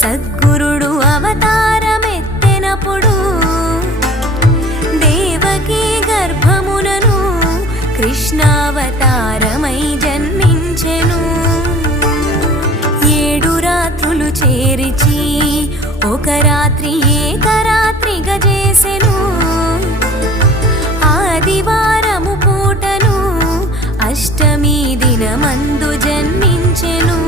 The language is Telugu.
సద్గురుడు అవతారమెత్తెనప్పుడు దేవకీ గర్భమునను కృష్ణావతారమై జన్మించెను. 7 రాత్రులు చేరిచి ఒక రాత్రి ఏకరాత్రిగా చేసెను. ఆదివారము పూటను అష్టమి దినమందు జన్మించెను.